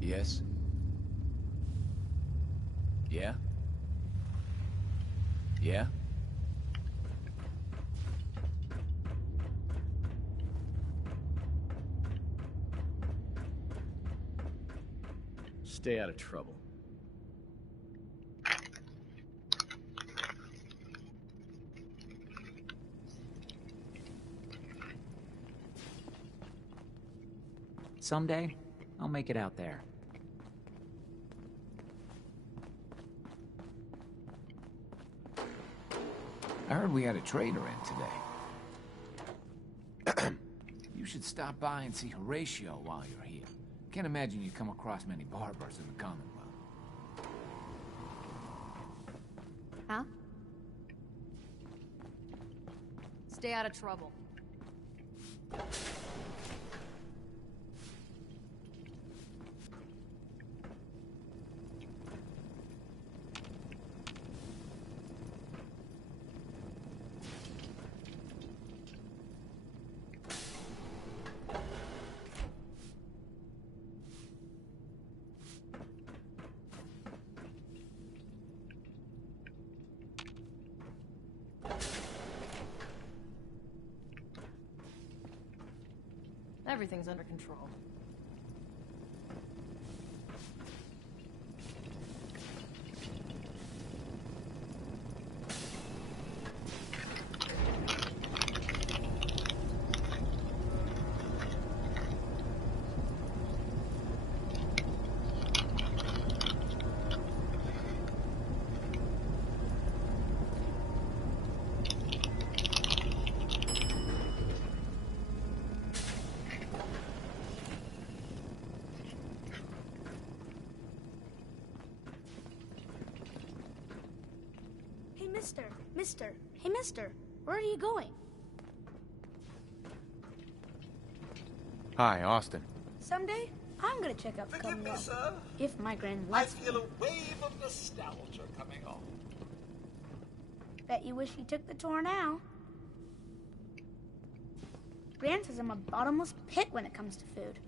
Yes? Yeah? Yeah? Stay out of trouble. Someday, I'll make it out there. I heard we had a trader in today. You should stop by and see Horatio while you're here. Can't imagine you come across many barbers in the Commonwealth. Huh? Stay out of trouble. Everything's under control. Hey, mister, where are you going? Hi, Austin. Someday, I'm gonna check out the Forgive me, Commonwealth. sir. If my grand I lets feel me. a wave of nostalgia coming on. Bet you wish you took the tour now. Gran says I'm a bottomless pit when it comes to food.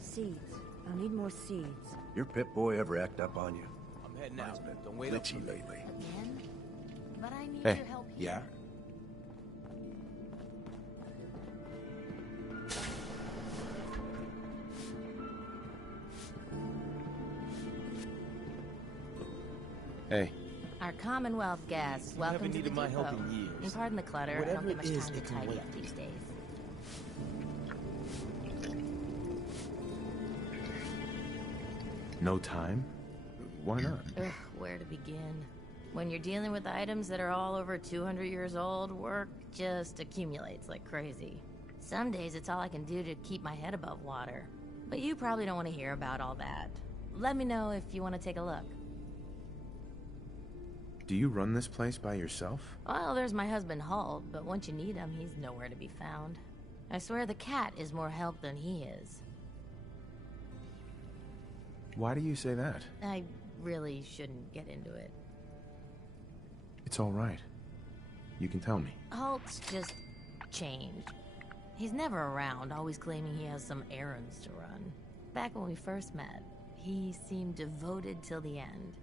Seeds. I'll need more seeds. Your Pip-Boy ever act up on you? I'm heading out. Don't wait up for Glitchy me. lately. Again? But I need Hey. your help here. Yeah? Hey, Our Commonwealth guests, welcome haven't to the needed my depot. help in years. And pardon the clutter, I Whatever don't get much it is, time it to can tidy wait. up these days. no time? Why not? Ugh, where to begin? When you're dealing with items that are all over 200 years old, work just accumulates like crazy. Some days it's all I can do to keep my head above water. But you probably don't want to hear about all that. Let me know if you want to take a look. Do you run this place by yourself? Well, there's my husband Hull, but once you need him, he's nowhere to be found. I swear the cat is more help than he is. Why do you say that? I really shouldn't get into it. It's all right. You can tell me. Hulk's just changed. He's never around, always claiming he has some errands to run. Back when we first met, he seemed devoted till the end.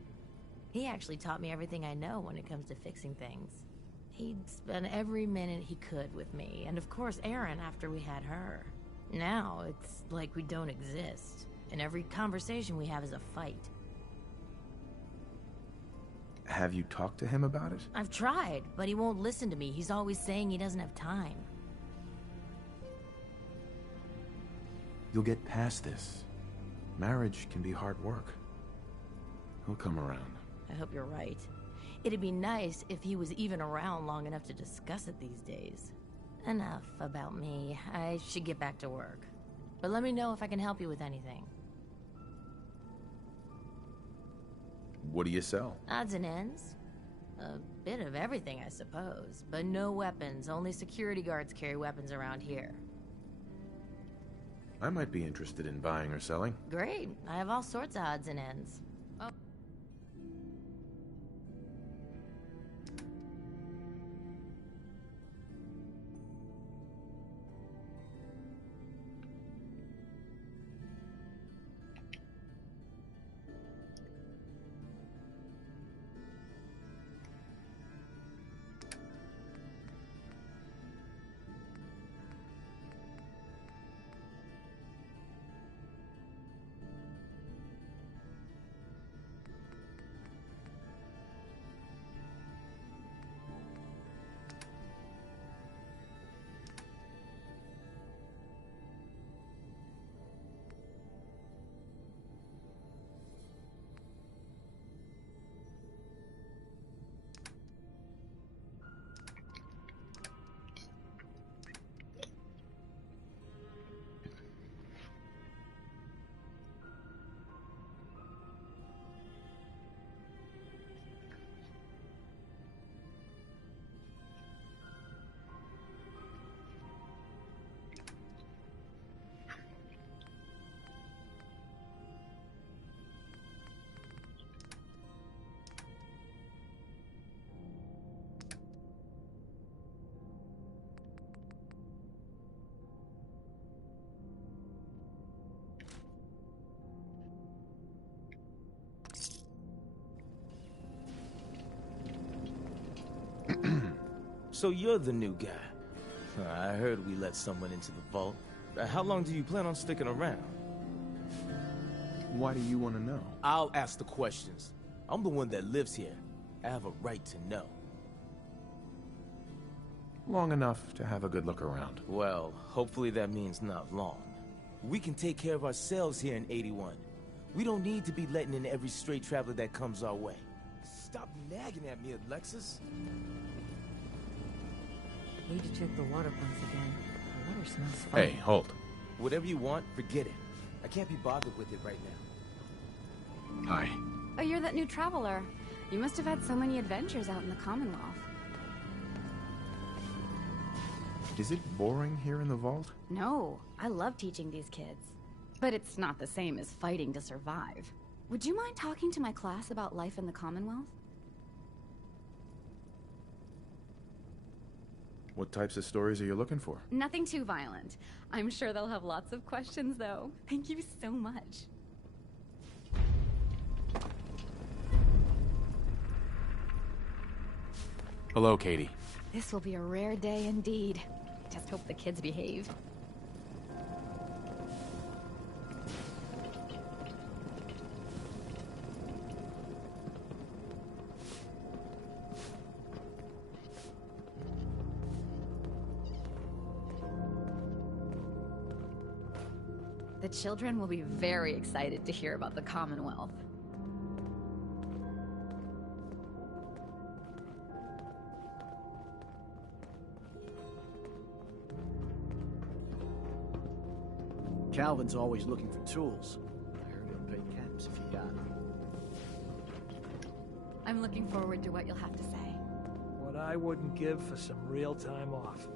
He actually taught me everything I know when it comes to fixing things. He'd spend every minute he could with me, and of course Erin after we had her. Now, it's like we don't exist, and every conversation we have is a fight. Have you talked to him about it? I've tried, but he won't listen to me. He's always saying he doesn't have time. You'll get past this. Marriage can be hard work. He'll come around. I hope you're right. It'd be nice if he was even around long enough to discuss it these days. Enough about me. I should get back to work. But let me know if I can help you with anything. What do you sell? Odds and ends? A bit of everything, I suppose. But no weapons. Only security guards carry weapons around here. I might be interested in buying or selling. Great. I have all sorts of odds and ends. Oh. So you're the new guy. I heard we let someone into the vault. How long do you plan on sticking around? Why do you want to know? I'll ask the questions. I'm the one that lives here. I have a right to know. Long enough to have a good look around. Well, hopefully that means not long. We can take care of ourselves here in 81. We don't need to be letting in every stray traveler that comes our way. Stop nagging at me, Alexis. Need to check the water pumps again. The water smells funny. Hey, hold. Whatever you want, forget it. I can't be bothered with it right now. Hi. Oh, you're that new traveler. You must have had so many adventures out in the Commonwealth. Is it boring here in the vault? No, I love teaching these kids. But it's not the same as fighting to survive. Would you mind talking to my class about life in the Commonwealth? What types of stories are you looking for? Nothing too violent. I'm sure they'll have lots of questions, though. Thank you so much. Hello, Katie. This will be a rare day indeed. Just hope the kids behave. The children will be very excited to hear about the Commonwealth. Calvin's always looking for tools. I heard he'll pay caps if you got them. I'm looking forward to what you'll have to say. What I wouldn't give for some real time off.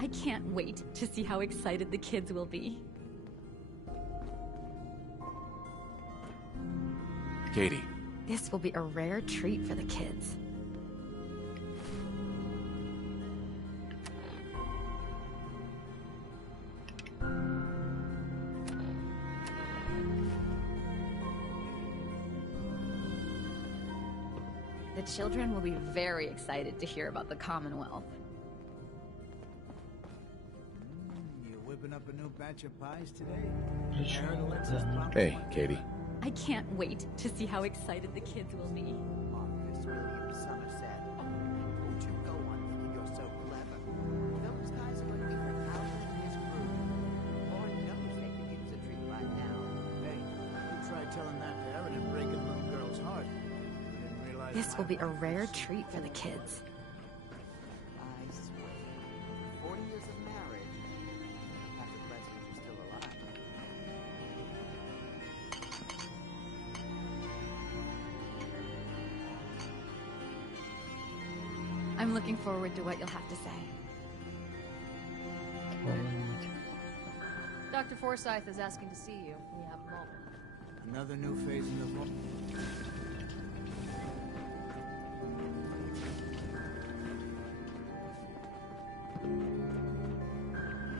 I can't wait to see how excited the kids will be. Katie. This will be a rare treat for the kids. The children will be very excited to hear about the Commonwealth. You whipping up a new batch of pies today? I heard Alexis dropped Hey, one. Katie. I can't wait to see how excited the kids will be. Marcus William Somerset. Don't you go on thinking you're so clever. Those guys are going to be for Calvin and his crew. Lord knows they could use a treat right now. Hey, you tried telling that to Erin and breaking the little girl's heart. I didn't realize This will be a my rare heart- treat for the kids. I swear. 40 years of marriage. Half the presidents are still alive. I'm looking forward to what you'll have to say. Dr. Forsyth is asking to see you. We have a moment. Another new phase in the vault.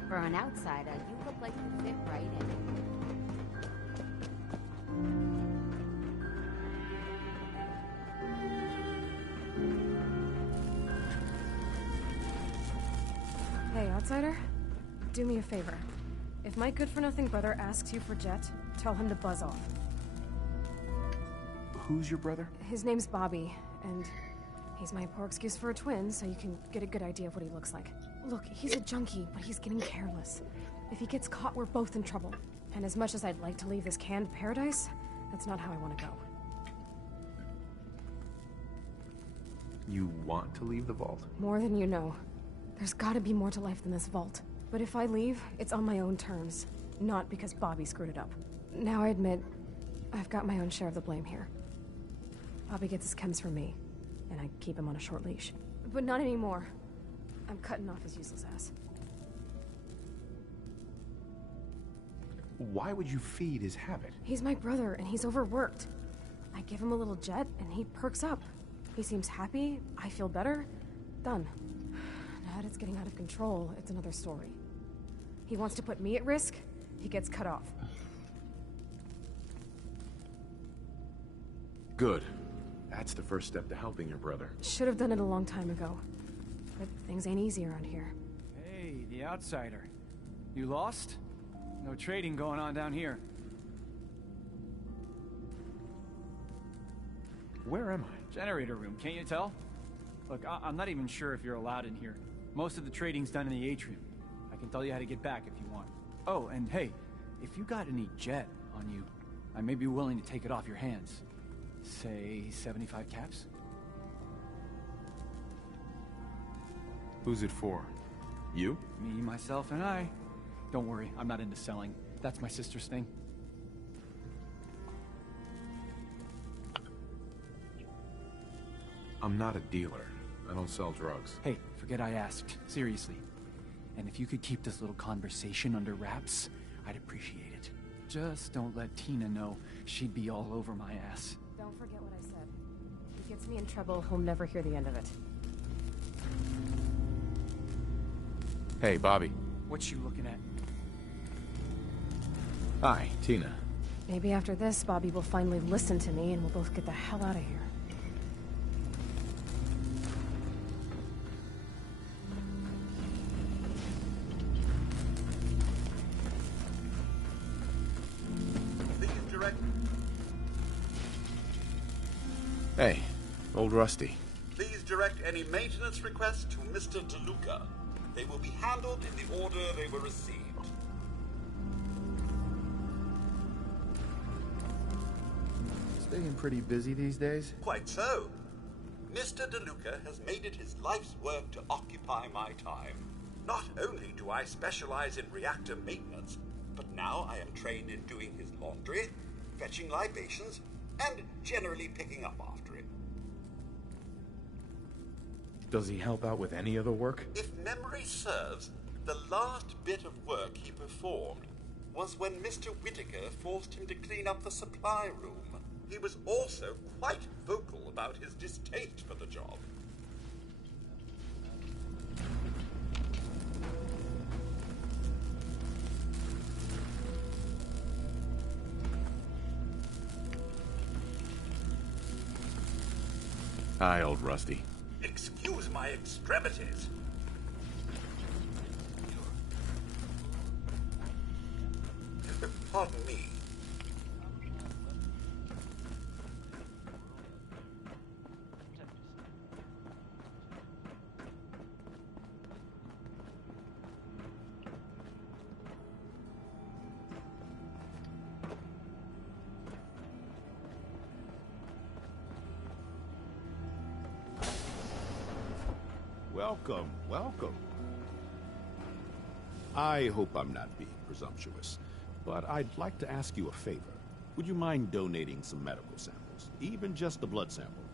For an outsider, you look like you fit right in. Hey, outsider. Do me a favor. If my good-for-nothing brother asks you for Jet, tell him to buzz off. Who's your brother? His name's Bobby, and he's my poor excuse for a twin, so you can get a good idea of what he looks like. Look, he's a junkie, but he's getting careless. If he gets caught, we're both in trouble. And as much as I'd like to leave this canned paradise, that's not how I want to go. You want to leave the vault? More than you know. There's gotta be more to life than this vault. But if I leave, it's on my own terms. Not because Bobby screwed it up. Now I admit, I've got my own share of the blame here. Bobby gets his chems from me, and I keep him on a short leash. But not anymore. I'm cutting off his useless ass. Why would you feed his habit? He's my brother, and he's overworked. I give him a little Jet, and he perks up. He seems happy, I feel better. Done. starts getting out of control, it's another story. He wants to put me at risk, he gets cut off. Good. That's the first step to helping your brother. Should have done it a long time ago. But things ain't easy around here. Hey, the outsider. You lost? No trading going on down here. Where am I? Generator room, can't you tell? Look, I'm not even sure if you're allowed in here. Most of the trading's done in the atrium. I can tell you how to get back if you want. Oh, and hey, if you got any jet on you, I may be willing to take it off your hands. Say 75 caps? Who's it for? You? Me, myself, and I. Don't worry, I'm not into selling. That's my sister's thing. I'm not a dealer. I don't sell drugs. Hey, forget I asked. Seriously. And if you could keep this little conversation under wraps, I'd appreciate it. Just don't let Tina know. She'd be all over my ass. Don't forget what I said. If he gets me in trouble, he'll never hear the end of it. Hey, Bobby. What you looking at? Hi, Tina. Maybe after this, Bobby will finally listen to me and we'll both get the hell out of here. Hey, old Rusty. Please direct any maintenance requests to Mr. DeLuca. They will be handled in the order they were received. Staying pretty busy these days? Quite so. Mr. DeLuca has made it his life's work to occupy my time. Not only do I specialize in reactor maintenance, but now I am trained in doing his laundry, fetching libations, and generally picking up after him. Does he help out with any of the work? If memory serves, the last bit of work he performed was when Mr. Whittaker forced him to clean up the supply room. He was also quite vocal about his distaste for the job. Hi, old Rusty. Excuse my extremities. Pardon me. Welcome, welcome. I hope I'm not being presumptuous, but I'd like to ask you a favor. Would you mind donating some medical samples, even just a blood sample?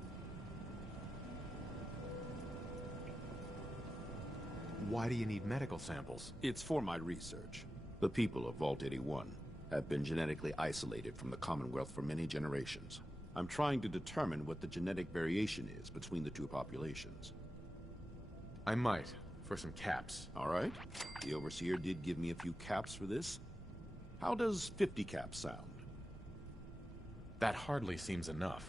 Why do you need medical samples? It's for my research. The people of Vault 81 have been genetically isolated from the Commonwealth for many generations. I'm trying to determine what the genetic variation is between the two populations. I might, for some caps. All right. The Overseer did give me a few caps for this. How does 50 caps sound? That hardly seems enough.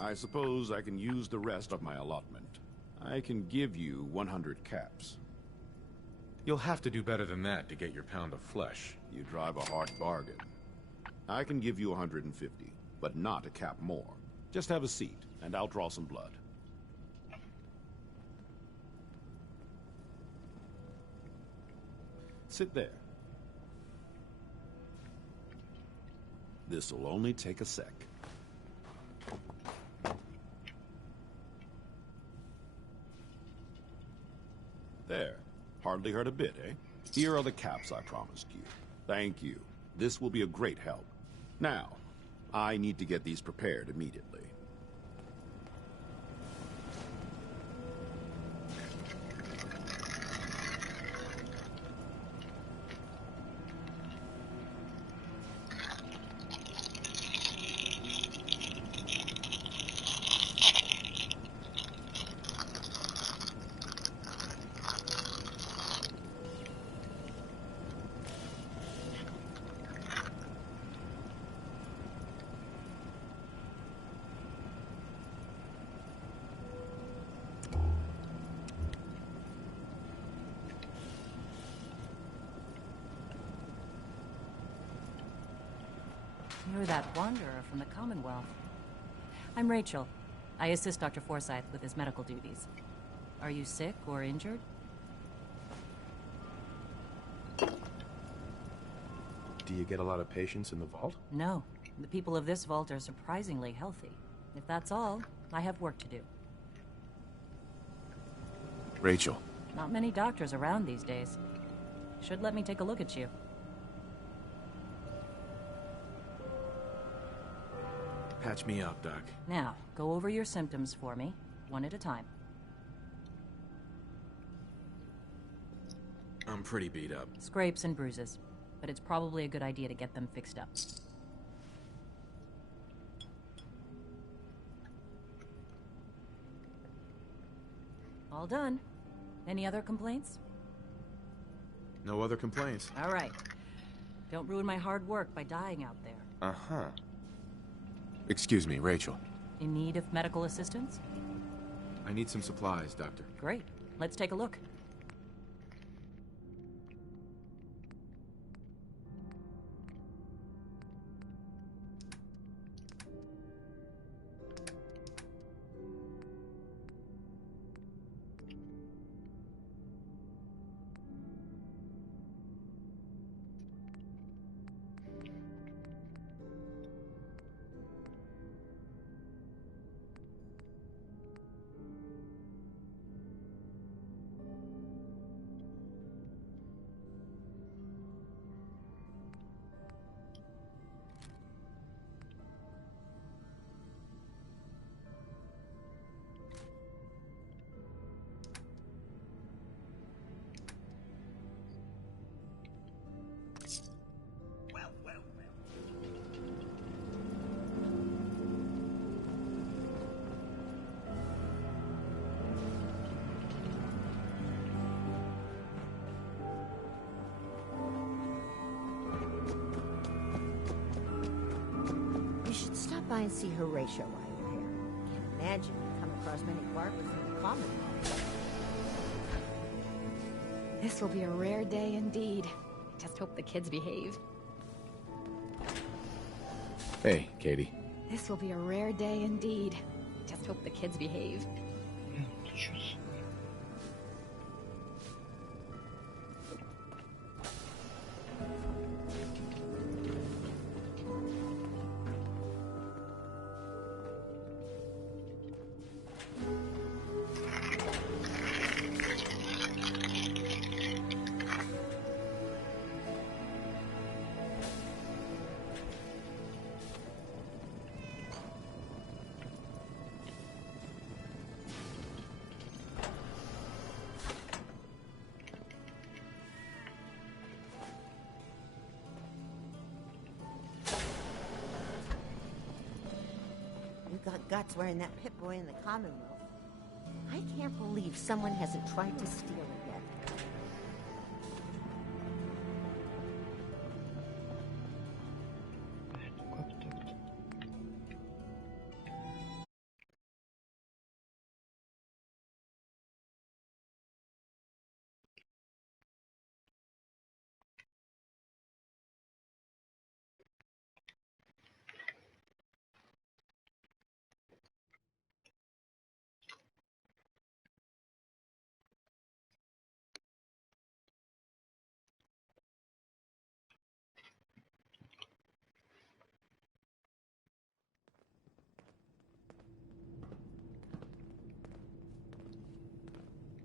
I suppose I can use the rest of my allotment. I can give you 100 caps. You'll have to do better than that to get your pound of flesh. You drive a hard bargain. I can give you 150, but not a cap more. Just have a seat, and I'll draw some blood. Sit there. This'll only take a sec. There. Hardly hurt a bit, eh? Here are the caps I promised you. Thank you. This will be a great help. Now, I need to get these prepared immediately. You're that wanderer from the Commonwealth. I'm Rachel. I assist Dr. Forsyth with his medical duties. Are you sick or injured? Do you get a lot of patients in the vault? No. The people of this vault are surprisingly healthy. If that's all, I have work to do. Rachel. Not many doctors around these days. Should let me take a look at you. Patch me up, Doc. Now, go over your symptoms for me, one at a time. I'm pretty beat up. Scrapes and bruises, but it's probably a good idea to get them fixed up. All done. Any other complaints? No other complaints. All right. Don't ruin my hard work by dying out there. Uh-huh. Excuse me, Rachel. In need of medical assistance? I need some supplies, Doctor. Great. Let's take a look. You should stop by and see Horatio while you're here. Can't imagine you come across many barbers in the Commonwealth. This will be a rare day indeed. Just hope the kids behave. Hey, Katie. This will be a rare day indeed. Just hope the kids behave. You got guts wearing that Pip-Boy in the Commonwealth. I can't believe someone hasn't tried to steal it yet.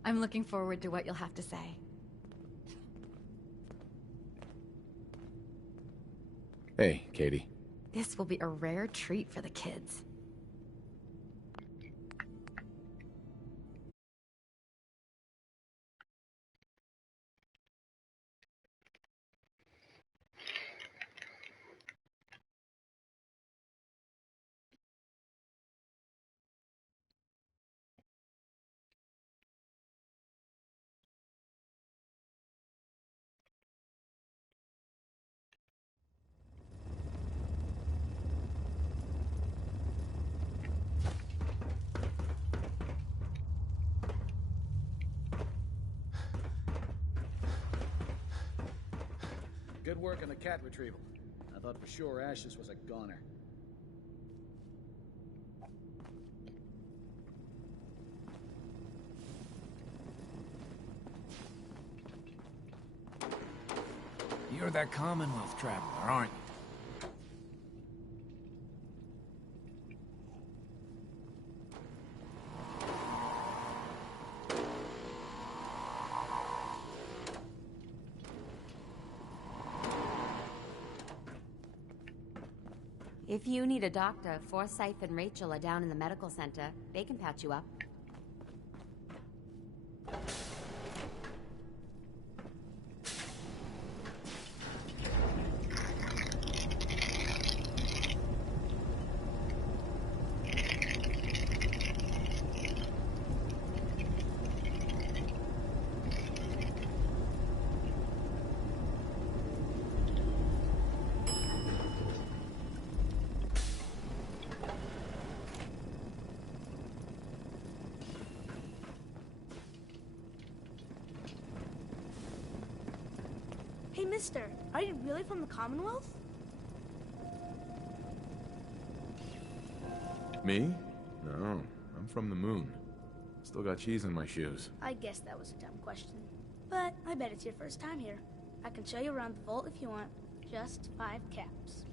I'm looking forward to what you'll have to say. Hey, Katie. This will be a rare treat for the kids. Good work on the cat retrieval. Now thought for sure Ashes was a goner. You're that Commonwealth traveler, aren't you? If you need a doctor, Forsyth and Rachel are down in the medical center. They can patch you up. Hey, mister, are you really from the Commonwealth? Me? No, I'm from the moon. Still got cheese in my shoes. I guess that was a dumb question. But I bet it's your first time here. I can show you around the vault if you want. Just 5 caps.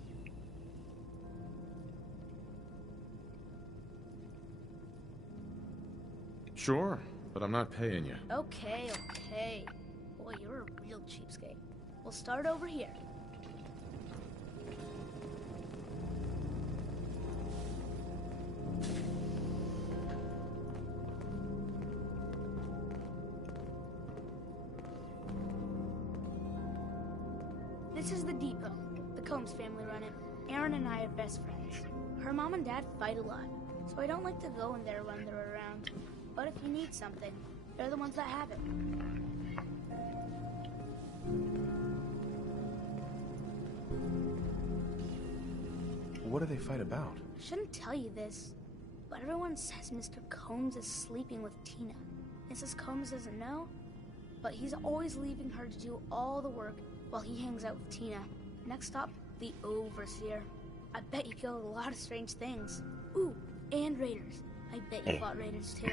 Sure, but I'm not paying you. Okay, okay. Boy, you're a real cheapskate. We'll start over here. This is the depot. The Combs family run it. Aaron and I are best friends. Her mom and dad fight a lot, so I don't like to go in there when they're around. But if you need something, they're the ones that have it. What do they fight about? I shouldn't tell you this, but everyone says Mr. Combs is sleeping with Tina. Mrs. Combs doesn't know, but he's always leaving her to do all the work while he hangs out with Tina. Next stop, the Overseer. I bet you killed a lot of strange things. Ooh, and raiders. I bet you fought raiders too.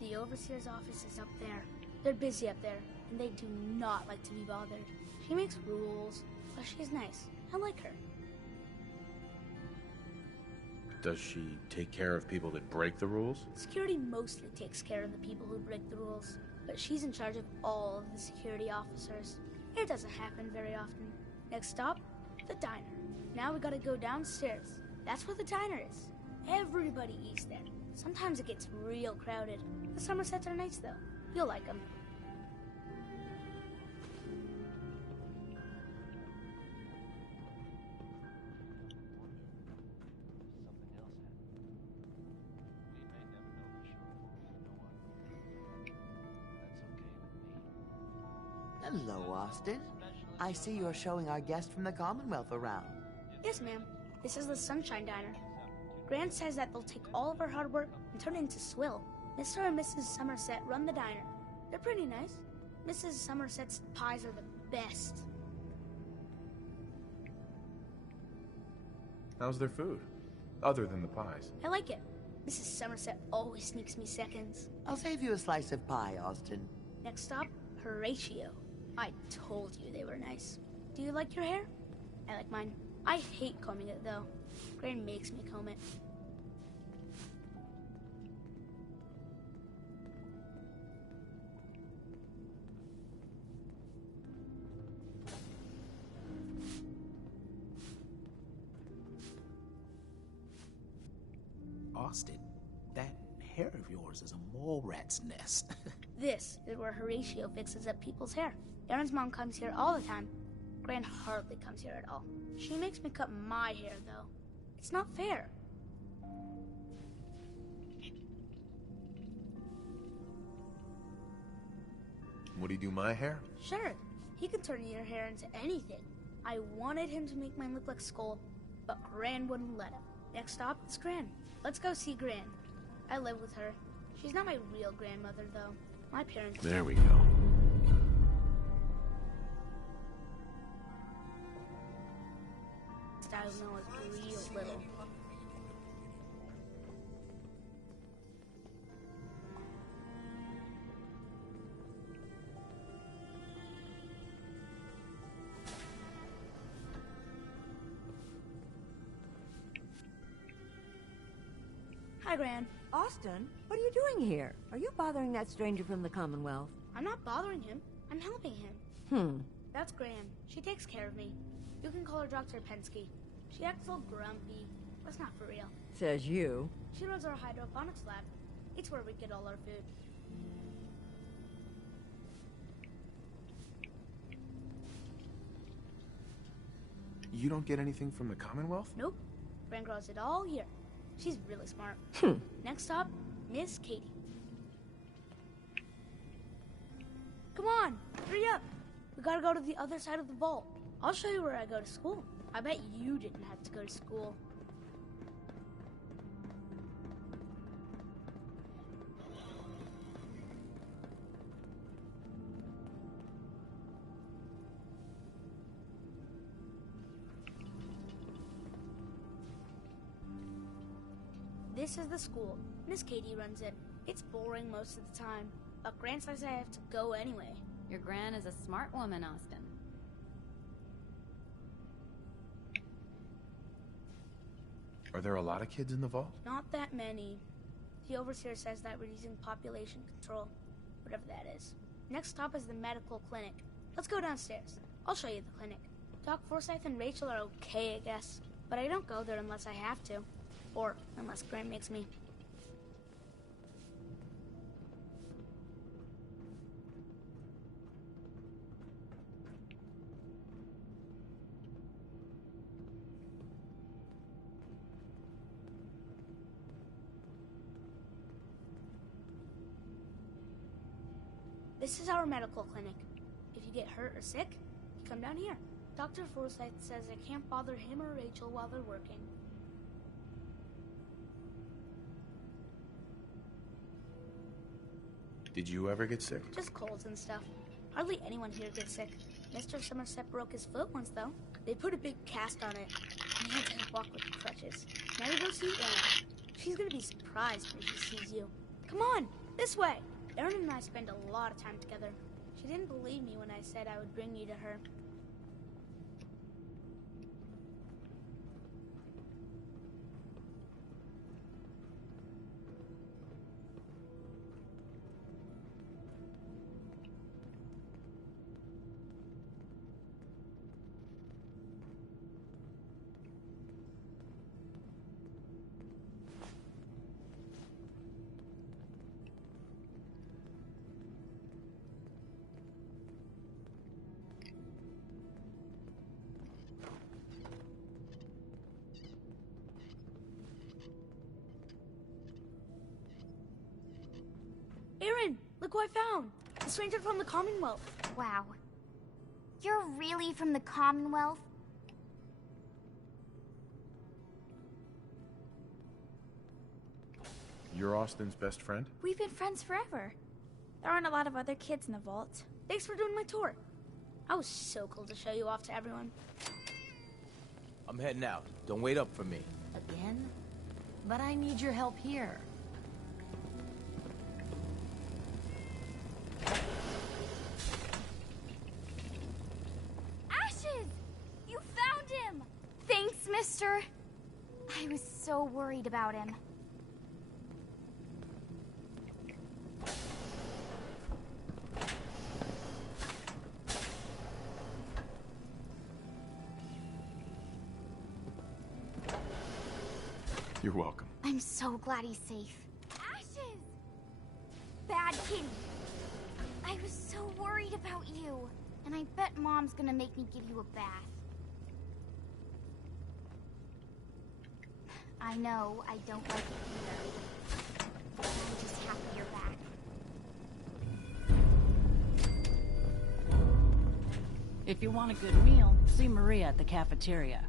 The Overseer's office is up there. They're busy up there, and they do not like to be bothered. She makes rules, but she's nice. I like her. Does she take care of people that break the rules? Security mostly takes care of the people who break the rules, but she's in charge of all of the security officers. It doesn't happen very often. Next stop, the diner. Now we gotta go downstairs. That's where the diner is. Everybody eats there. Sometimes it gets real crowded. The Somersets are nice, though. You'll like them. Hello, Austin. I see you're showing our guest from the Commonwealth around. Yes, ma'am. This is the Sunshine Diner. Grant says that they'll take all of our hard work and turn it into swill. Mr. and Mrs. Somerset run the diner. They're pretty nice. Mrs. Somerset's pies are the best. How's their food? Other than the pies. I like it. Mrs. Somerset always sneaks me seconds. I'll save you a slice of pie, Austin. Next stop, Horatio. I told you they were nice. Do you like your hair? I like mine. I hate combing it, though. Gran makes me comb it. Austin, that hair of yours is a mole rat's nest. This is where Horatio fixes up people's hair. Aaron's mom comes here all the time. Gran hardly comes here at all. She makes me cut my hair, though. It's not fair. Would he do my hair? Sure, he can turn your hair into anything. I wanted him to make mine look like Skull, but Gran wouldn't let him. Next stop, it's Gran. Let's go see Gran. I live with her. She's not my real grandmother, though. My parents... There we go. I know is real little. Hi, Gran. Austin, what are you doing here? Are you bothering that stranger from the Commonwealth? I'm not bothering him. I'm helping him. That's Gran. She takes care of me. You can call her Dr. Pensky. She acts all grumpy. That's not for real. Says you. She runs our hydroponics lab. It's where we get all our food. You don't get anything from the Commonwealth? Nope. Gran grows it all here. She's really smart. Next stop, Miss Katie. Come on, hurry up. We gotta go to the other side of the vault. I'll show you where I go to school. I bet you didn't have to go to school. This is the school. Miss Katie runs it. It's boring most of the time, but Gran says I have to go anyway. Your Gran is a smart woman, Austin. Are there a lot of kids in the vault? Not that many. The overseer says that we're using population control, whatever that is. Next stop is the medical clinic. Let's go downstairs. I'll show you the clinic. Doc Forsyth and Rachel are okay, I guess, but I don't go there unless I have to. Or unless Gran makes me. This is our medical clinic. If you get hurt or sick, you come down here. Dr. Forsyth says I can't bother him or Rachel while they're working. Did you ever get sick? Just colds and stuff. Hardly anyone here gets sick. Mr. Somerset broke his foot once, though. They put a big cast on it. He had to walk with crutches. Now we go see Erin. She's gonna be surprised when she sees you. Come on, this way. Erin and I spend a lot of time together. She didn't believe me when I said I would bring you to her. Erin, look who I found! The stranger from the Commonwealth. Wow. You're really from the Commonwealth? You're Austin's best friend? We've been friends forever. There aren't a lot of other kids in the vault. Thanks for doing my tour. I was so cool to show you off to everyone. I'm heading out. Don't wait up for me. Again? But I need your help here. Ashes! You found him! Thanks, mister. I was so worried about him. You're welcome. I'm so glad he's safe. Ashes! Bad kitty. I was so worried about you. And I bet Mom's gonna make me give you a bath. I know, I don't like it either. I'm just happy you're back. If you want a good meal, see Maria at the cafeteria.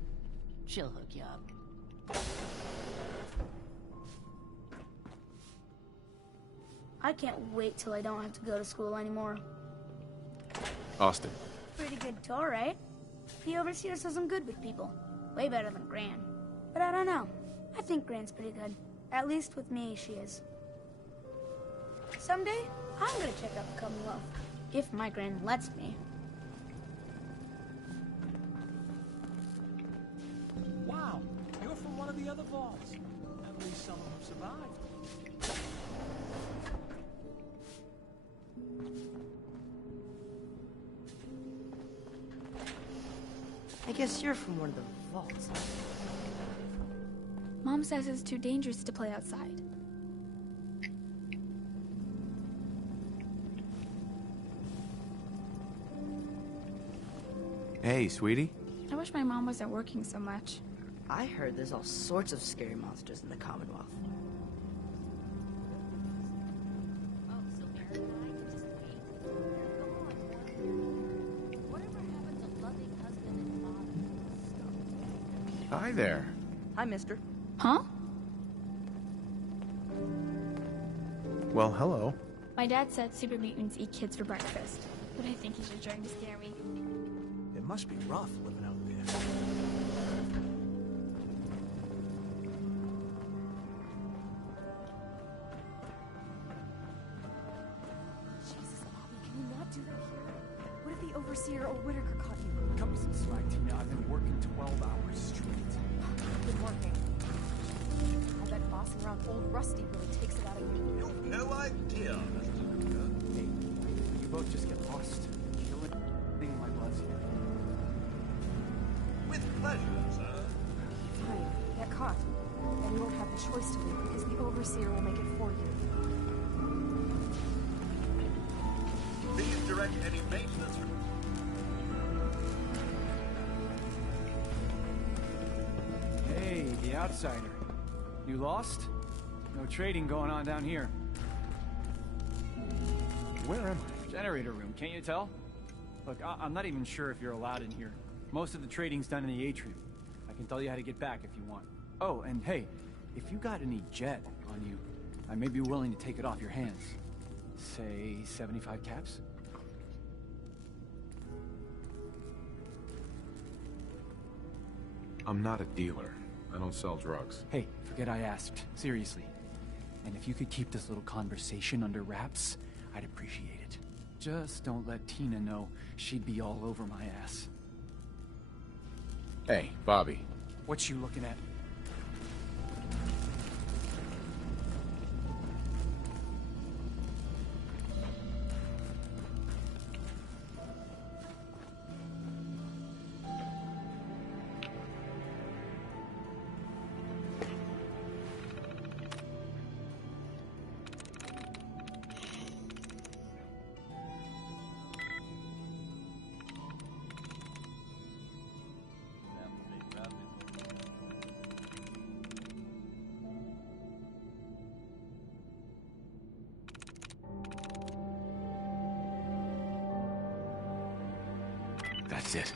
She'll hook you up. I can't wait till I don't have to go to school anymore. Austin. Pretty good tour, right? The Overseer says I'm good with people. Way better than Gran. But I don't know. I think Gran's pretty good. At least with me, she is. Someday, I'm gonna check out the Commonwealth. If my Gran lets me. Wow, you're from one of the other vaults. At least some of them survived. I guess you're from one of the vaults. Mom says it's too dangerous to play outside. Hey, sweetie. I wish my mom wasn't working so much. I heard there's all sorts of scary monsters in the Commonwealth. Hi there. Hi, mister. Huh? Well, hello. My dad said super mutants eat kids for breakfast, but I think he's just trying to scare me. It must be rough living out there. Jesus, Bobby, can you not do that here? What if the Overseer or Whitaker caught you? Cut me some slack, Tina. I've been working 12 hours straight. Good working. I bet bossing around old Rusty really takes it out of you. You've no idea, Mr. Luca. Hey, you both just get lost. Killing my buzz here. With pleasure, sir. Fine, get caught. Then you won't have the choice to leave because the Overseer will make it for you. Please direct any maintenance. Hey, the outsider. You lost? No trading going on down here. Where am I? Generator room, can't you tell? Look, I'm not even sure if you're allowed in here. Most of the trading's done in the atrium. I can tell you how to get back if you want. Oh, and hey, if you got any jet on you, I may be willing to take it off your hands. Say 75 caps? I'm not a dealer. I don't sell drugs. Hey, forget I asked. Seriously. And if you could keep this little conversation under wraps, I'd appreciate it. Just don't let Tina know. She'd be all over my ass. Hey, Bobby. What you looking at? That's it.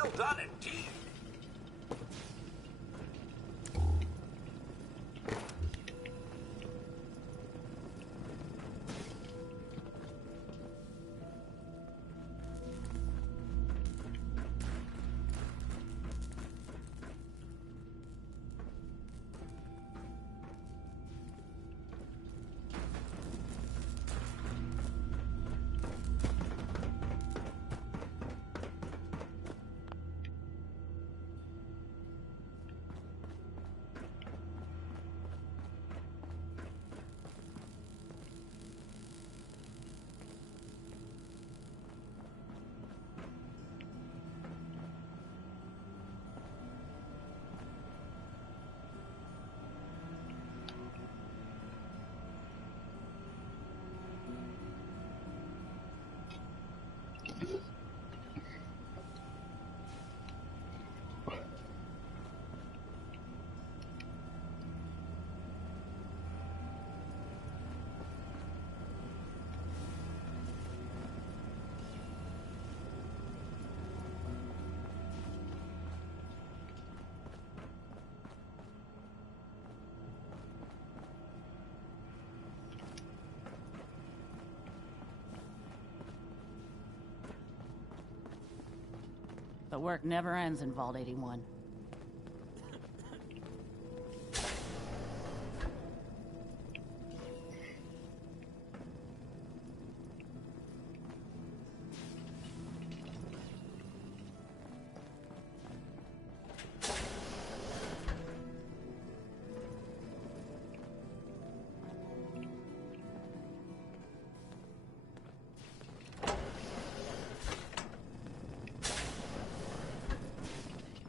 Well done indeed. The work never ends in Vault 81.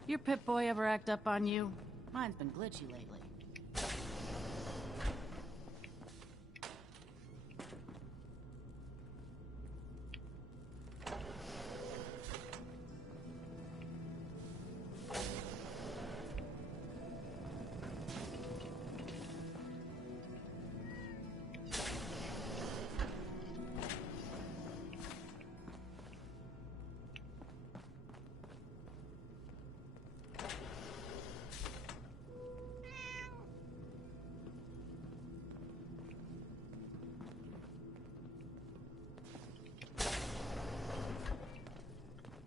Your Pip-Boy ever act up on you? Mine's been glitchy lately.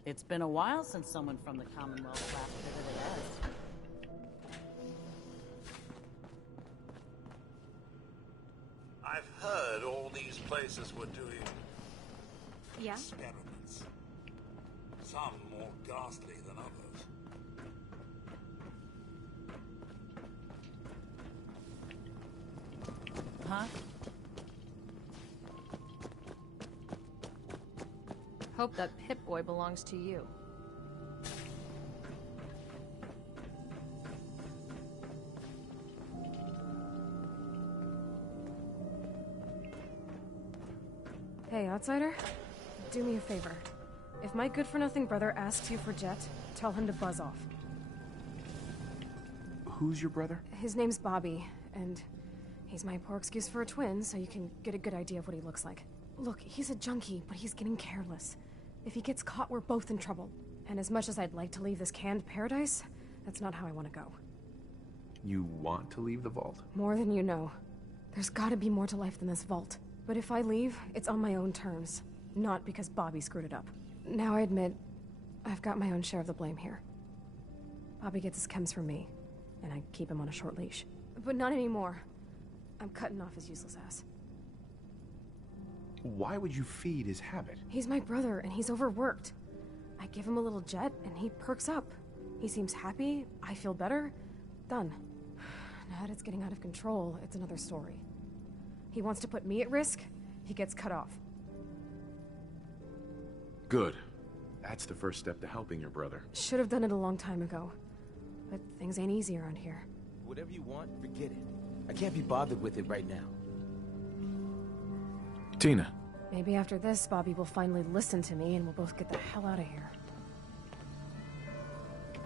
It's been a while since someone from the Commonwealth last visited us. I've heard all these places were doing Yeah? experiments. Some more ghastly than others. Huh? Hope that Pip-Boy belongs to you. Hey, outsider. Do me a favor. If my good-for-nothing brother asks you for Jet, tell him to buzz off. Who's your brother? His name's Bobby, and he's my poor excuse for a twin, so you can get a good idea of what he looks like. Look, he's a junkie, but he's getting careless. If he gets caught, we're both in trouble. And as much as I'd like to leave this canned paradise, that's not how I want to go. You want to leave the vault? More than you know. There's gotta be more to life than this vault. But if I leave, it's on my own terms. Not because Bobby screwed it up. Now I admit, I've got my own share of the blame here. Bobby gets his chems from me, and I keep him on a short leash. But not anymore. I'm cutting off his useless ass. Why would you feed his habit? He's my brother, and he's overworked. I give him a little jet, and he perks up. He seems happy, I feel better. Done. Now that it's getting out of control, it's another story. He wants to put me at risk, he gets cut off. Good. That's the first step to helping your brother. Should have done it a long time ago. But things ain't easy around here. Whatever you want, forget it. I can't be bothered with it right now. Tina. Maybe after this, Bobby will finally listen to me and we'll both get the hell out of here.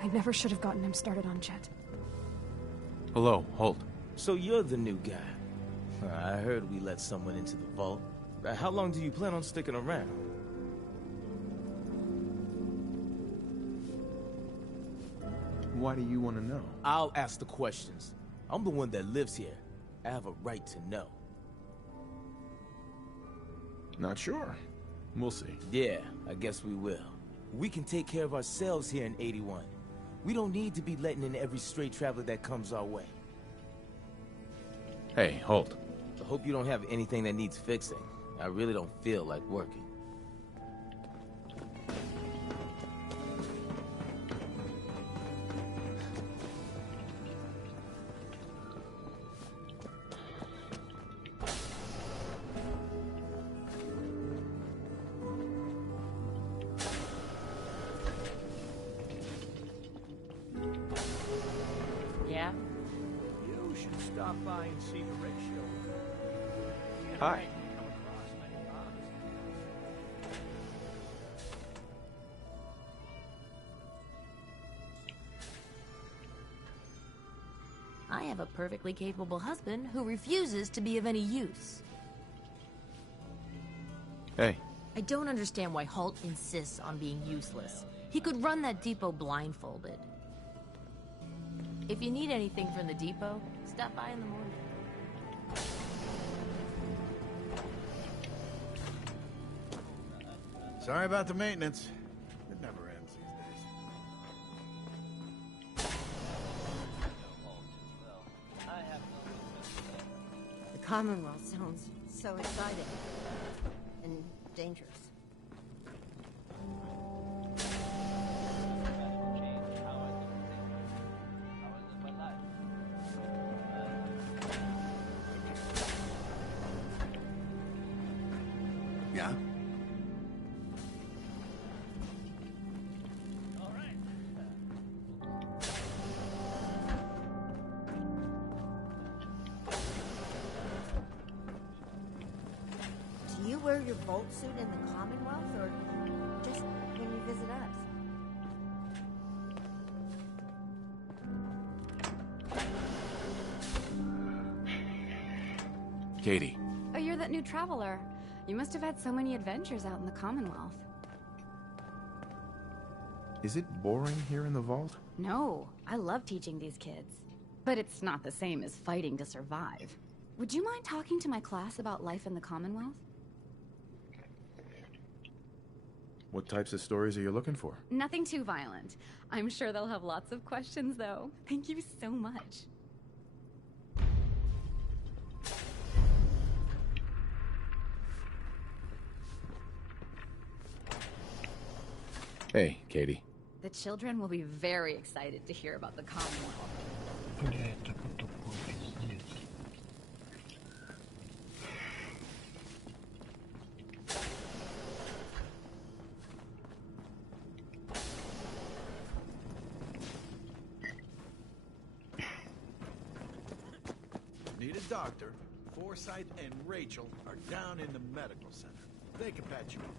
I never should have gotten him started on Jet. Hello, hold. So you're the new guy. I heard we let someone into the vault. How long do you plan on sticking around? Why do you want to know? I'll ask the questions. I'm the one that lives here. I have a right to know. Not sure. We'll see. Yeah, I guess we will. We can take care of ourselves here in 81. We don't need to be letting in every stray traveler that comes our way. Hey, hold. I hope you don't have anything that needs fixing. I really don't feel like working. Yeah? You should stop by and see Horatio. Hi. I have a perfectly capable husband who refuses to be of any use. Hey. I don't understand why Holt insists on being useless. He could run that depot blindfolded. If you need anything from the depot, stop by in the morning. Sorry about the maintenance. It never ends these days. The Commonwealth sounds so exciting and dangerous. Yeah? Do you wear your Bolt suit in the Commonwealth or just when you visit us? Katie. Oh, you're that new traveler. You must have had so many adventures out in the Commonwealth. Is it boring here in the vault? No, I love teaching these kids. But it's not the same as fighting to survive. Would you mind talking to my class about life in the Commonwealth? What types of stories are you looking for? Nothing too violent. I'm sure they'll have lots of questions, though. Thank you so much. Hey, Katie. The children will be very excited to hear about the Commonwealth. Need a doctor. Forsyth and Rachel are down in the medical center. They can patch you up.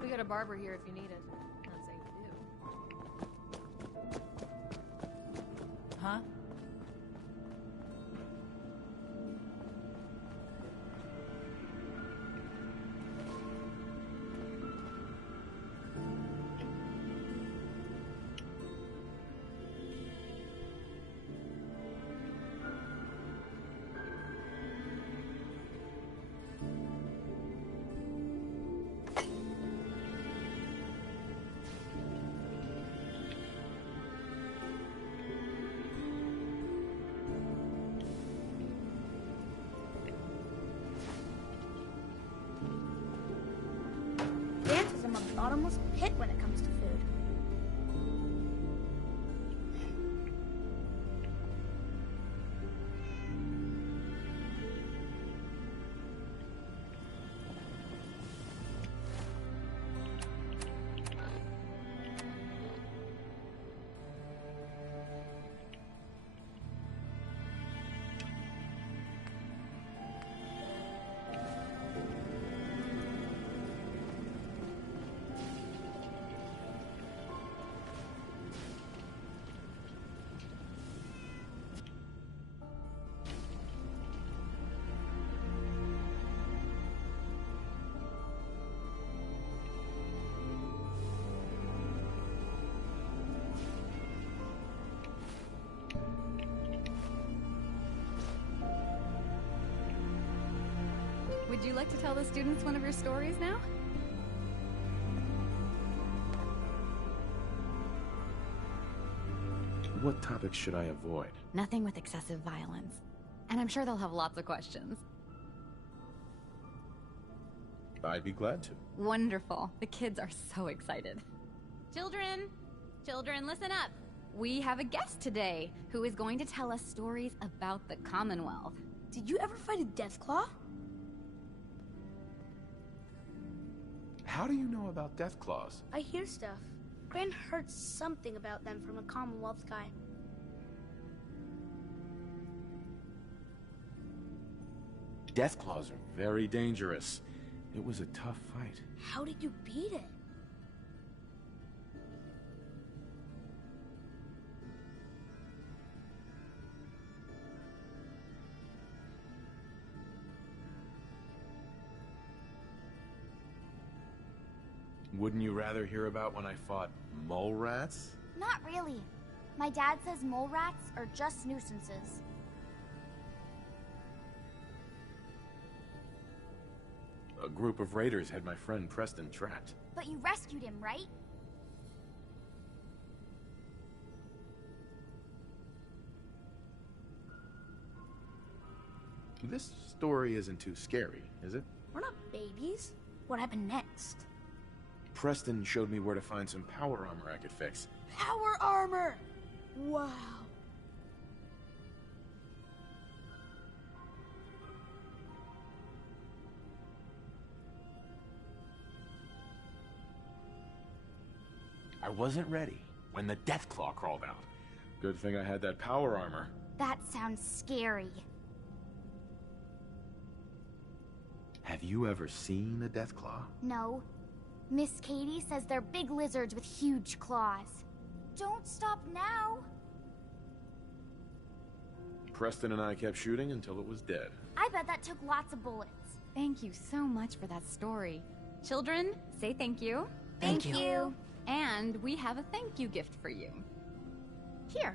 We got a barber here if you need it. Not saying you do. Huh? Dance is in a bottomless pit when it comes to food. Would you like to tell the students one of your stories now? What topics should I avoid? Nothing with excessive violence. And I'm sure they'll have lots of questions. I'd be glad to. Wonderful. The kids are so excited. Children! Children, listen up! We have a guest today who is going to tell us stories about the Commonwealth. Did you ever fight a Deathclaw? How do you know about Deathclaws? I hear stuff. Gran heard something about them from a Commonwealth guy. Deathclaws are very dangerous. It was a tough fight. How did you beat it? Wouldn't you rather hear about when I fought mole rats? Not really. My dad says mole rats are just nuisances. A group of raiders had my friend Preston trapped. But you rescued him, right? This story isn't too scary, is it? We're not babies. What happened next? Preston showed me where to find some power armor I could fix. Power armor! Wow. I wasn't ready when the Deathclaw crawled out. Good thing I had that power armor. That sounds scary. Have you ever seen a Deathclaw? No. Miss Katie says they're big lizards with huge claws. Don't stop now. Preston and I kept shooting until it was dead. I bet that took lots of bullets. Thank you so much for that story. Children, say thank you. Thank you. And we have a thank you gift for you. Here.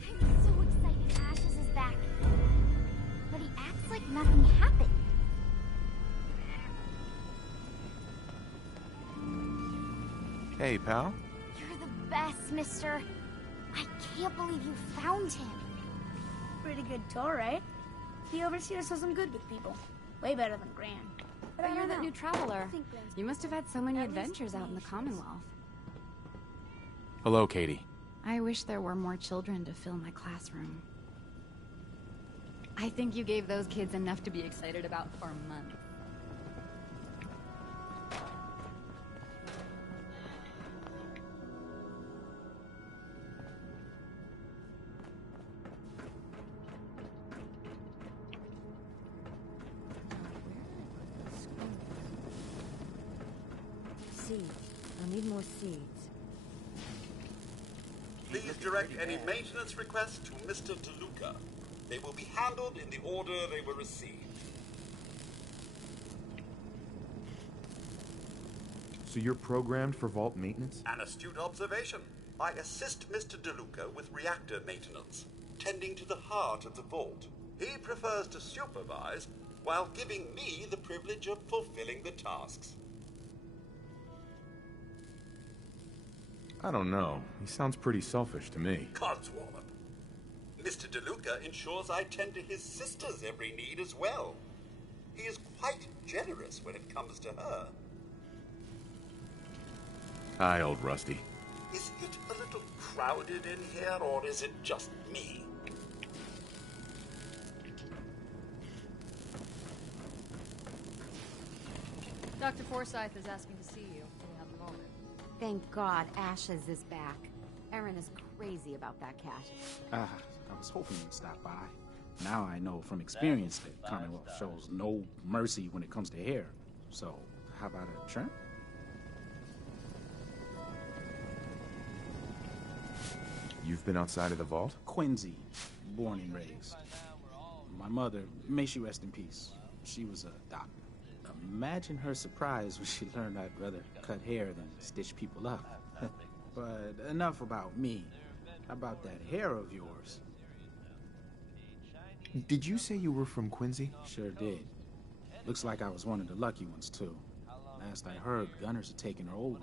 I'm so excited Ashes is back. But he acts like nothing happened. Hey, pal. You're the best, mister. I can't believe you found him. Pretty good tour, right? The Overseer says I'm good with people. Way better than Gran. But I You're don't that know. new traveler. I think Gran's You must have had so many adventures out in the Commonwealth. Hello, Katie. I wish there were more children to fill my classroom. I think you gave those kids enough to be excited about for months. Seeds. I'll need more seeds. Please direct any maintenance requests to Mr. DeLuca. They will be handled in the order they were received. So you're programmed for vault maintenance? An astute observation. I assist Mr. DeLuca with reactor maintenance, tending to the heart of the vault. He prefers to supervise while giving me the privilege of fulfilling the tasks. I don't know. He sounds pretty selfish to me. Codswallop. Mr. DeLuca ensures I tend to his sister's every need as well. He is quite generous when it comes to her. Hi, old Rusty. Is it a little crowded in here, or is it just me? Dr. Forsyth is asking to see you. Do you have a moment? Thank God Ashes is back. Erin is crazy about that cat. I was hoping you'd stop by. Now I know from experience that Commonwealth shows no mercy when it comes to hair. So, how about a trim? You've been outside of the vault? Quincy, born and raised. My mother, may she rest in peace, she was a doctor. Imagine her surprise when she learned I'd rather cut hair than stitch people up. But enough about me. How about that hair of yours? Did you say you were from Quincy? Sure did. Looks like I was one of the lucky ones, too. Last I heard, gunners are taking her over.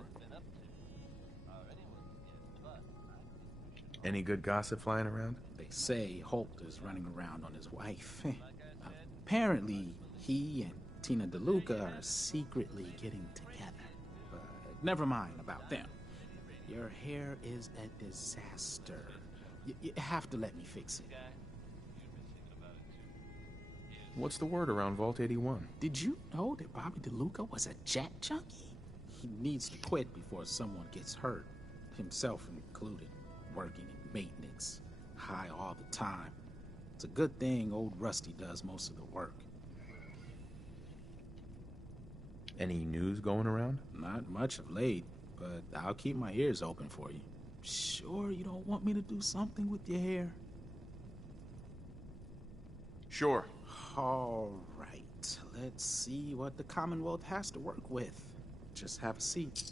Any good gossip flying around? They say Holt is running around on his wife. Apparently, he and Tina DeLuca are secretly getting together. But never mind about them. Your hair is a disaster. You have to let me fix it. What's the word around Vault 81? Did you know that Bobby DeLuca was a jet junkie? He needs to quit before someone gets hurt, himself included, working in maintenance, high all the time. It's a good thing old Rusty does most of the work. Any news going around? Not much of late, but I'll keep my ears open for you. Sure you don't want me to do something with your hair? Sure. All right. Let's see what the Commonwealth has to work with. Just have a seat.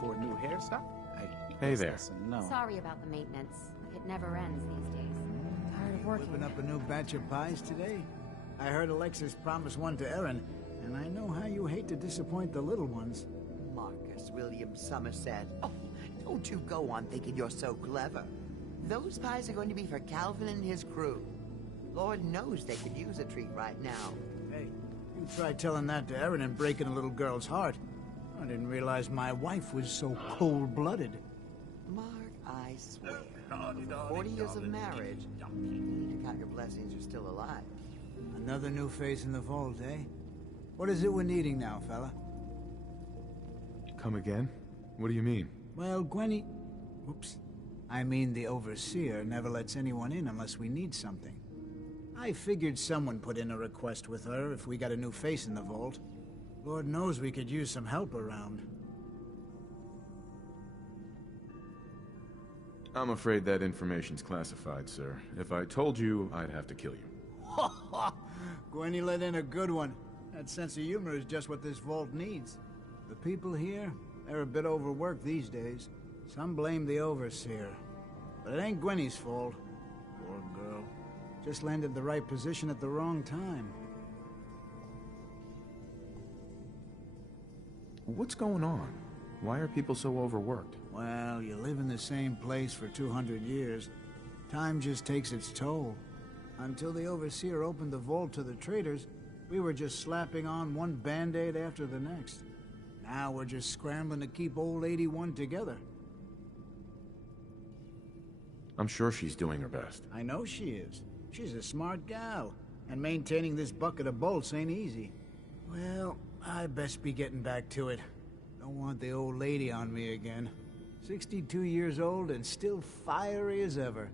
For a new hairstyle? Hey there. No. Sorry about the maintenance. It never ends these days. Tired of working. Whipping up a new batch of pies today? I heard Alexis promised one to Erin, and I know how you hate to disappoint the little ones. Marcus William Somerset. Oh, don't you go on thinking you're so clever. Those pies are going to be for Calvin and his crew. Lord knows they could use a treat right now. Hey, you try telling that to Erin and breaking a little girl's heart. I didn't realize my wife was so cold-blooded. Mark, I swear, over 40 years of marriage, you need to count your blessings you're still alive. Another new face in the vault, eh? What is it we're needing now, fella? Come again? What do you mean? Well, Gwenny... Oops. I mean the Overseer never lets anyone in unless we need something. I figured someone put in a request with her if we got a new face in the vault. Lord knows we could use some help around. I'm afraid that information's classified, sir. If I told you, I'd have to kill you. Gwenny let in a good one. That sense of humor is just what this vault needs. The people here, they're a bit overworked these days. Some blame the Overseer. But it ain't Gwenny's fault. Poor girl. Just landed the right position at the wrong time. What's going on? Why are people so overworked? Well, you live in the same place for 200 years. Time just takes its toll. Until the Overseer opened the vault to the traders, we were just slapping on one band-aid after the next. Now we're just scrambling to keep old 81 together. I'm sure she's doing her best. I know she is. She's a smart gal. And maintaining this bucket of bolts ain't easy. Well, I best be getting back to it. Don't want the old lady on me again. 62 years old and still fiery as ever.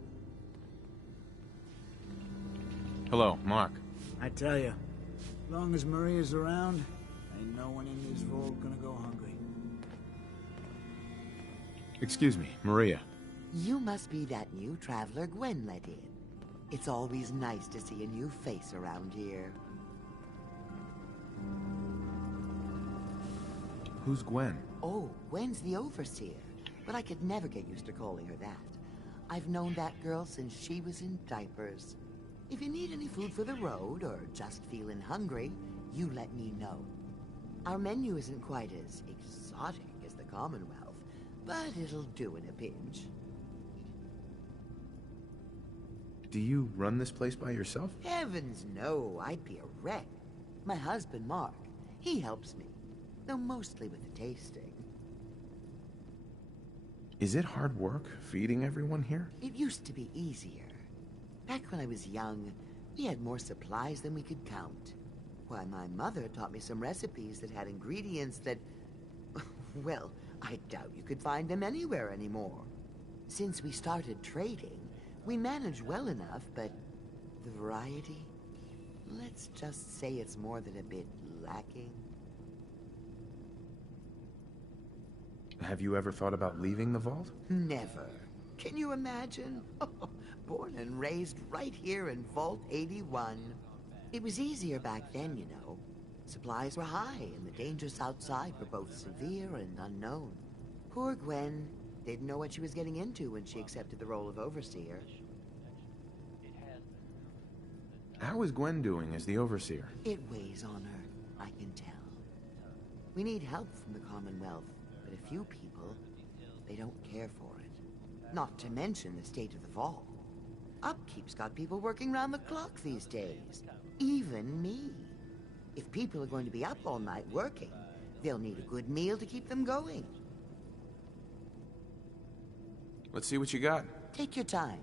Hello, Mark. I tell you, as long as Maria's around, ain't no one in this vault gonna go hungry. Excuse me, Maria. You must be that new traveler Gwen let in. It's always nice to see a new face around here. Who's Gwen? Oh, Gwen's the Overseer, but I could never get used to calling her that. I've known that girl since she was in diapers. If you need any food for the road, or just feeling hungry, you let me know. Our menu isn't quite as exotic as the Commonwealth, but it'll do in a pinch. Do you run this place by yourself? Heavens no, I'd be a wreck. My husband, Mark, he helps me, though mostly with the tasting. Is it hard work feeding everyone here? It used to be easier. Back when I was young, we had more supplies than we could count. Why, my mother taught me some recipes that had ingredients that... well, I doubt you could find them anywhere anymore. Since we started trading, we manage well enough, but the variety? Let's just say it's more than a bit lacking. Have you ever thought about leaving the vault? Never. Can you imagine? Born and raised right here in Vault 81. It was easier back then, you know. Supplies were high, and the dangers outside were both severe and unknown. Poor Gwen didn't know what she was getting into when she accepted the role of Overseer. How is Gwen doing as the Overseer? It weighs on her, I can tell. We need help from the Commonwealth, but a few people, they don't care for it. Not to mention the state of the vault. Upkeep's got people working round the clock these days. Even me. If people are going to be up all night working, they'll need a good meal to keep them going. Let's see what you got. Take your time.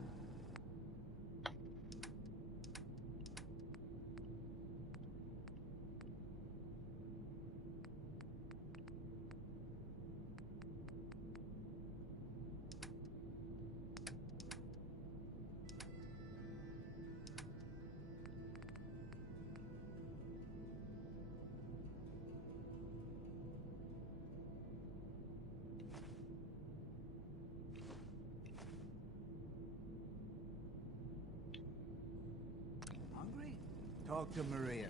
Talk to Maria.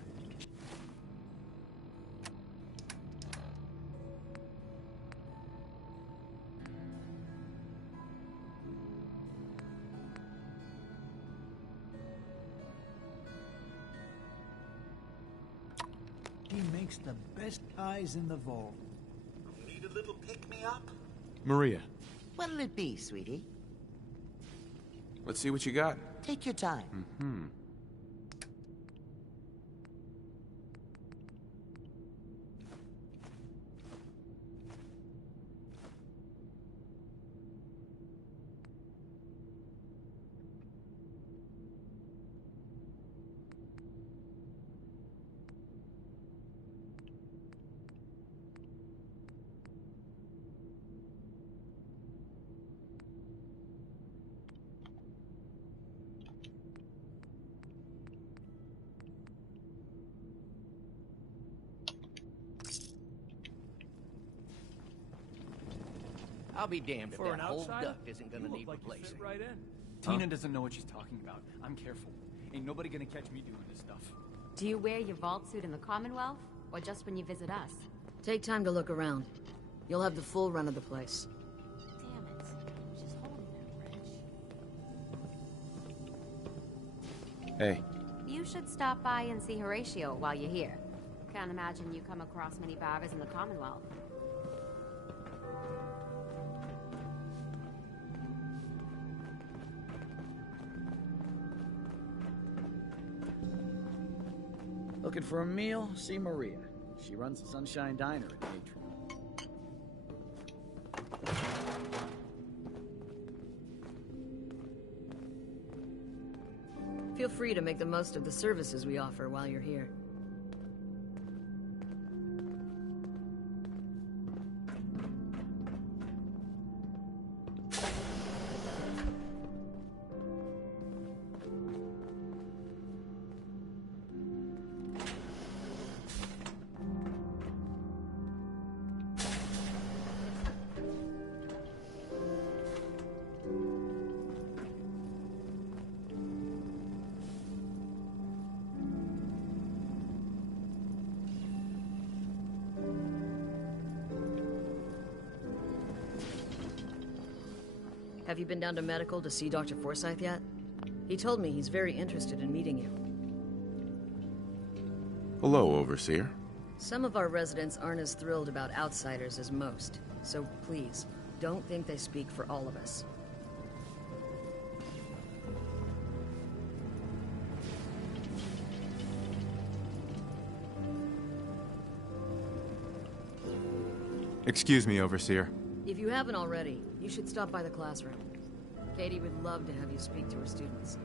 He makes the best pies in the vault. Need a little pick-me-up? Maria. What'll it be, sweetie? Let's see what you got. Take your time. Mm-hmm. I'll be damned if For that an whole outsider, duct isn't gonna you look need like you replacing. fit right in. Tina doesn't know what she's talking about. I'm careful. Ain't nobody gonna catch me doing this stuff. Do you wear your vault suit in the Commonwealth, or just when you visit us? Take time to look around. You'll have the full run of the place. Damn it. She's holding that wrench. Hey, You should stop by and see Horatio while you're here. Can't imagine you come across many barbers in the Commonwealth. Looking for a meal? See Maria. She runs the Sunshine Diner in the atrium. Feel free to make the most of the services we offer while you're here. Have you been down to medical to see Dr. Forsyth yet? He told me he's very interested in meeting you. hello, Overseer. Some of our residents aren't as thrilled about outsiders as most, so please, don't think they speak for all of us. Excuse me, Overseer. If you haven't already, you should stop by the classroom. Katie would love to have you speak to her students.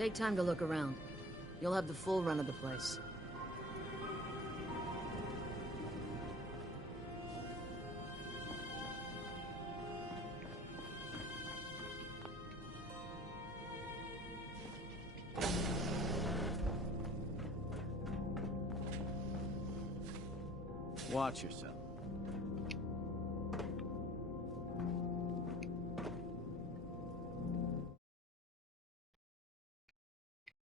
Take time to look around. You'll have the full run of the place. Watch yourself.